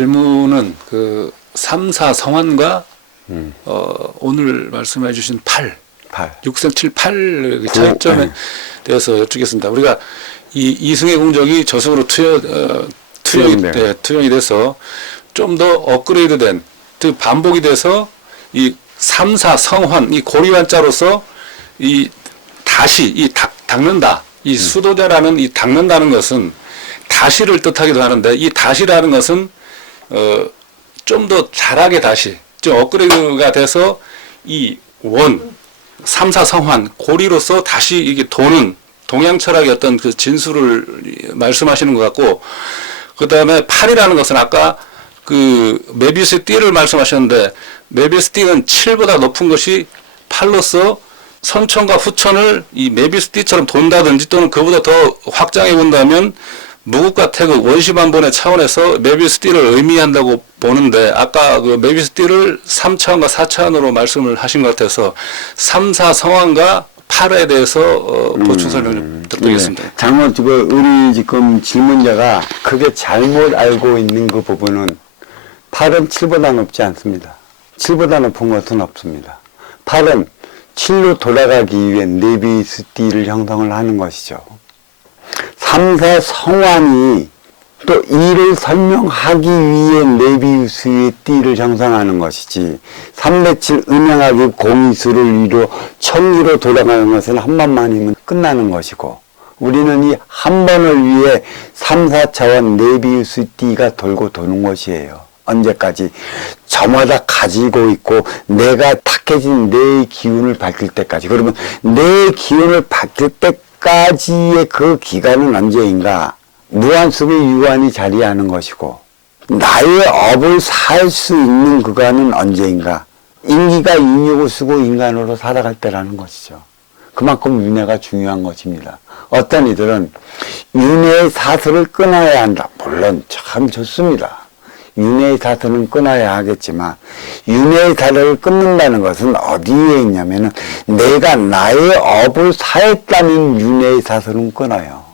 질문은 그 3, 4 성환과 어, 오늘 말씀해 주신 8, 8. 6선 7, 8 차이점에 네. 대해서 여쭙겠습니다. 우리가 이 이승의 공적이 저승으로 투여, 어, 투영이. 네, 투영이 돼서 좀 더 업그레이드 된, 즉 반복이 돼서 이 3, 4 성환, 이 고리환자로서 이 다시 이 닦, 닦는다. 이 음. 수도자라는 이 닦는다는 것은 다시를 뜻하기도 하는데 이 다시라는 것은 어, 좀 더 잘하게 다시 좀 업그레이드가 돼서 이 원, 삼사 성환, 고리로서 다시 이게 도는 동양 철학의 어떤 그 진수를 말씀하시는 것 같고 그 다음에 팔이라는 것은 아까 그 메비우스 띠를 말씀하셨는데 메비우스 띠는 7보다 높은 것이 팔로서 선천과 후천을 이 메비우스 띠처럼 돈다든지 또는 그보다 더 확장해 본다면 무국과 태극 원시반본의 차원에서 메비우스 띠를 의미한다고 보는데 아까 그 메비우스 띠를 3차원과 4차원으로 말씀을 하신 것 같아서 3, 4 성황과 8에 대해서 어, 보충 설명 좀 부탁드리겠습니다. 네. 잘못 지금 우리 지금 질문자가 그게 잘못 알고 있는 그 부분은 8은 7보다 높지 않습니다. 7보다 높은 것은 없습니다. 8은 7로 돌아가기 위해 네비스띠를 형성을 하는 것이죠. 3, 4 성환이 또 이를 설명하기 위해 네비우스의 띠를 형성하는 것이지 3대7 음양학의 공이수를 이루 천기로 돌아가는 것은 한 번만이면 끝나는 것이고 우리는 이 한 번을 위해 3, 4차원 네비우스 띠가 돌고 도는 것이에요. 언제까지 저마다 가지고 있고 내가 탁해진 내 기운을 밝힐 때까지 그러면 내 기운을 밝힐 때까지 의 그 기간은 언제인가? 무한 속의 유한이 자리하는 것이고 나의 업을 살 수 있는 그간은 언제인가? 인기가 인육을 쓰고 인간으로 살아갈 때라는 것이죠. 그만큼 윤회가 중요한 것입니다. 어떤 이들은 윤회의 사슬을 끊어야 한다. 물론 참 좋습니다 윤회의 사슬은 끊어야 하겠지만 윤회의 사슬을 끊는다는 것은 어디에 있냐면은 내가 나의 업을 사했다는 윤회의 사슬은 끊어요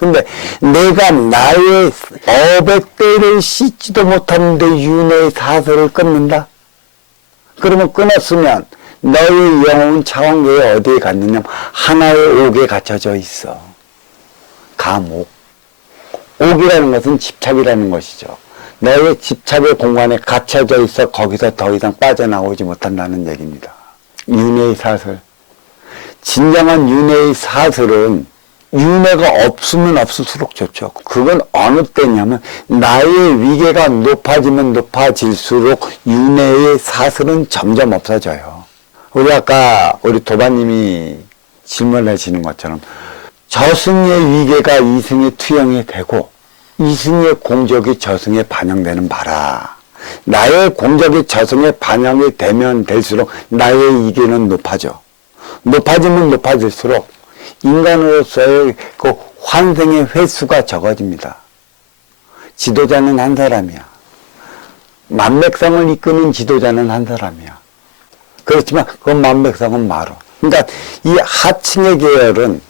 근데 내가 나의 업의 때를 씻지도 못하는데 윤회의 사슬을 끊는다? 그러면 끊었으면 너의 영혼 차원계에 어디에 갔느냐? 하나의 옥에 갇혀져 있어. 감옥. 옥이라는 것은 집착이라는 것이죠. 너의 집착의 공간에 갇혀져 있어 거기서 더 이상 빠져나오지 못한다는 얘기입니다. 윤회의 사슬. 진정한 윤회의 사슬은 윤회가 없으면 없을수록 좋죠. 그건 어느 때냐면 나의 위계가 높아지면 높아질수록 윤회의 사슬은 점점 없어져요. 우리 아까 우리 도반님이 질문하시는 것처럼 저승의 위계가 이승에 투영이 되고 이승의 공적이 저승에 반영되는 바라. 나의 공적이 저승에 반영이 되면 될수록 나의 위계는 높아져. 높아지면 높아질수록 인간으로서의 그 환생의 횟수가 적어집니다. 지도자는 한 사람이야. 만백성을 이끄는 지도자는 한 사람이야. 그렇지만 그 만백성은 마로. 그러니까 이 하층의 계열은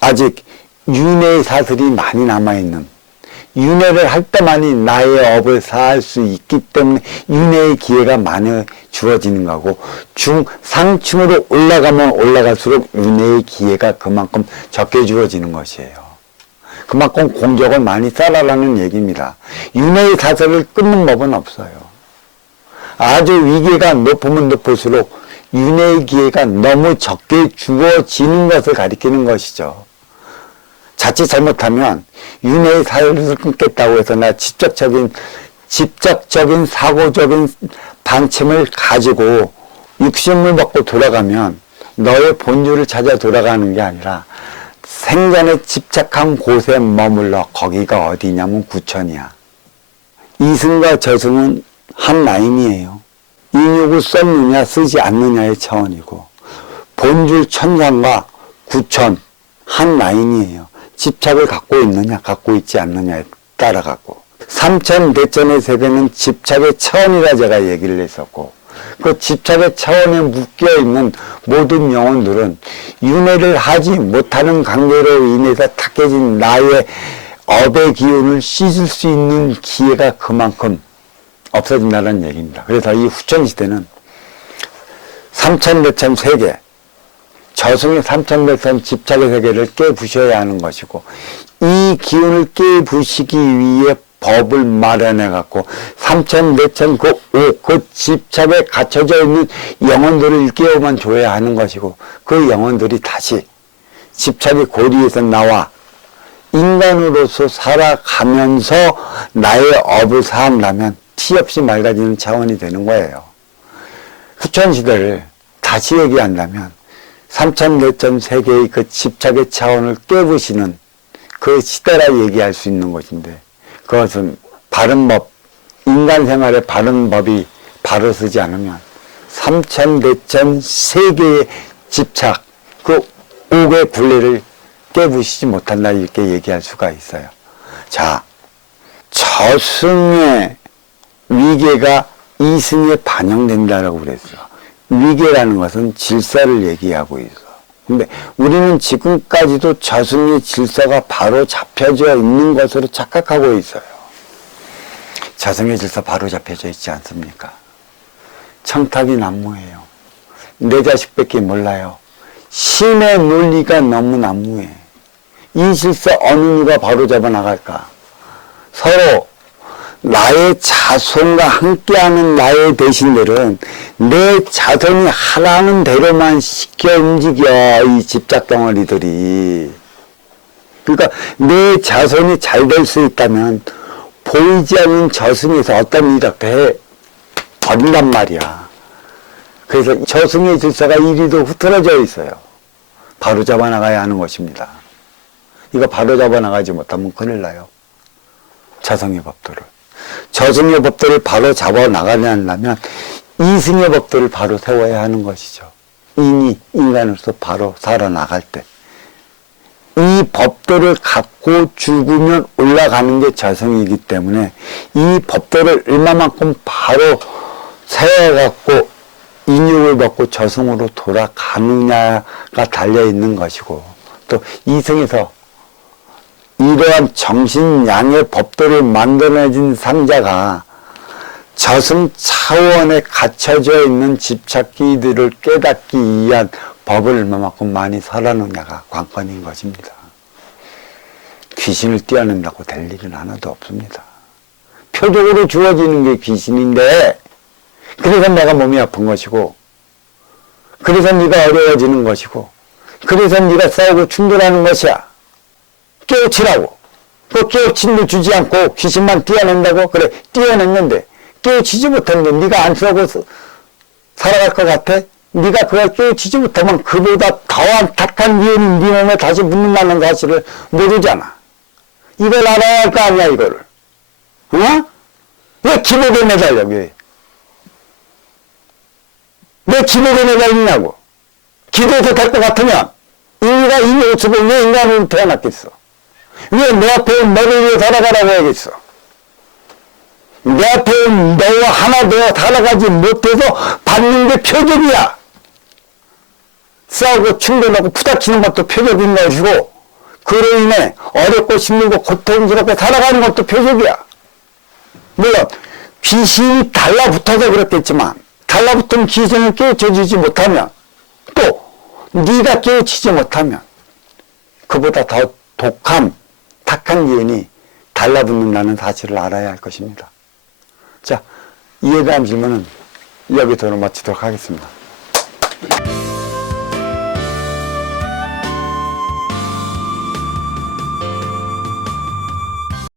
아직 윤회의 사슬이 많이 남아있는 윤회를 할 때만이 나의 업을 사할 수 있기 때문에 윤회의 기회가 많이 주어지는 거고 중 상층으로 올라가면 올라갈수록 윤회의 기회가 그만큼 적게 주어지는 것이에요. 그만큼 공적을 많이 쌓아라는 얘기입니다. 윤회의 사슬을 끊는 법은 없어요. 아주 위계가 높으면 높을수록 윤회의 기회가 너무 적게 주어지는 것을 가리키는 것이죠. 자칫 잘못하면 윤회의 사유를 끊겠다고 해서 나 직접적인 직접적인 사고적인 방침을 가지고 육신을 먹고 돌아가면 너의 본주를 찾아 돌아가는 게 아니라 생전에 집착한 곳에 머물러 거기가 어디냐면 구천이야. 이승과 저승은 한 라인이에요. 인육을 썼느냐 쓰지 않느냐의 차원이고 본줄 천상과 구천 한 라인이에요. 집착을 갖고 있느냐 갖고 있지 않느냐에 따라 갖고 삼천 대천의 세계는 집착의 차원이라 제가 얘기를 했었고 그 집착의 차원에 묶여 있는 모든 영혼들은 윤회를 하지 못하는 관계로 인해서 탁해진 나의 업의 기운을 씻을 수 있는 기회가 그만큼 없어진다는 얘기입니다. 그래서 이 후천시대는 삼천대천 세계, 저승의 삼천대천 집착의 세계를 깨부셔야 하는 것이고 이 기운을 깨부시기 위해 법을 마련해 갖고 삼천대천 그, 오, 그 집착에 갇혀져 있는 영혼들을 깨어만 줘야 하는 것이고 그 영혼들이 다시 집착의 고리에서 나와 인간으로서 살아가면서 나의 업을 사한다면 티 없이 맑아지는 차원이 되는 거예요. 후천시대를 다시 얘기한다면 삼천대천 세계의 그 집착의 차원을 깨부시는 그 시대라 얘기할 수 있는 것인데 그것은 바른 법, 인간 생활의 바른 법이 바로 서지 않으면 삼천대천 세계의 집착, 그 옥의 굴레를 깨부시지 못한다 이렇게 얘기할 수가 있어요. 자, 저승의 위계가 이승에 반영된다라고 그랬어. 위계라는 것은 질서를 얘기하고 있어. 근데 우리는 지금까지도 저승의 질서가 바로 잡혀져 있는 것으로 착각하고 있어요. 저승의 질서 바로 잡혀져 있지 않습니까? 청탁이 난무해요. 내 자식밖에 몰라요. 신의 논리가 너무 난무해. 이 질서 어느 누가 바로 잡아 나갈까? 서로 나의 자손과 함께하는 나의 대신들은 내 자손이 하라는 대로만 시켜 움직여 이 집착 덩어리들이. 그러니까 내 자손이 잘 될 수 있다면 보이지 않는 저승에서 어떤 해 버린단 말이야. 그래서 저승의 질서가 이리도 흐트러져 있어요. 바로 잡아 나가야 하는 것입니다. 이거 바로 잡아 나가지 못하면 큰일 나요. 저승의 법도를 저승의 법도를 바로 잡아 나가려면 이승의 법도를 바로 세워야 하는 것이죠. 인이 인간으로서 바로 살아나갈 때. 이 법도를 갖고 죽으면 올라가는 게 저승이기 때문에 이 법도를 얼마만큼 바로 세워갖고 인육을 받고 저승으로 돌아가느냐가 달려있는 것이고 또 이승에서 이러한 정신양의 법도를 만들어진 상자가 저승 차원에 갇혀져 있는 집착기들을 깨닫기 위한 법을 얼마만큼 많이 설하느냐가 관건인 것입니다. 귀신을 띄어낸다고 될 일은 하나도 없습니다. 표적으로 주어지는 게 귀신인데 그래서 내가 몸이 아픈 것이고 그래서 네가 어려워지는 것이고 그래서 네가 싸우고 충돌하는 것이야. 깨우치라고. 그 깨우침도 주지 않고 귀신만 띄어낸다고? 그래, 띄어냈는데 깨우치지 못했는데 네가 안 싸우고 서- 살아갈 것 같아? 네가 그걸 깨우치지 못하면 그보다 더한 탁한 위험이 네 몸에 다시 묻는다는 사실을 모르잖아. 이걸 알아야 할 거 아니야, 이거를. 어? 왜 기록에 매달려, 왜? 왜 기록에 매달리냐고. 기도해도 될 것 같으면 인류가 이 모습을 왜 인간으로 태어났겠어? 왜 내 앞에 온 너를 위해 살아가라고 하겠어? 내 앞에 온 너와 하나 되어 살아가지 못해서 받는 게 표적이야. 싸우고 충돌하고 부닥치는 것도 표적인 것이고 그로 인해 어렵고 힘들고 고통스럽게 살아가는 것도 표적이야. 물론 귀신이 달라붙어서 그렇겠지만 달라붙은 귀신을 깨우쳐주지 못하면 또 네가 깨우치지 못하면 그보다 더 독한 탁한 기운이 달라붙는다는 사실을 알아야 할 것입니다. 자, 이에 대한 질문은 여기서 마치도록 하겠습니다.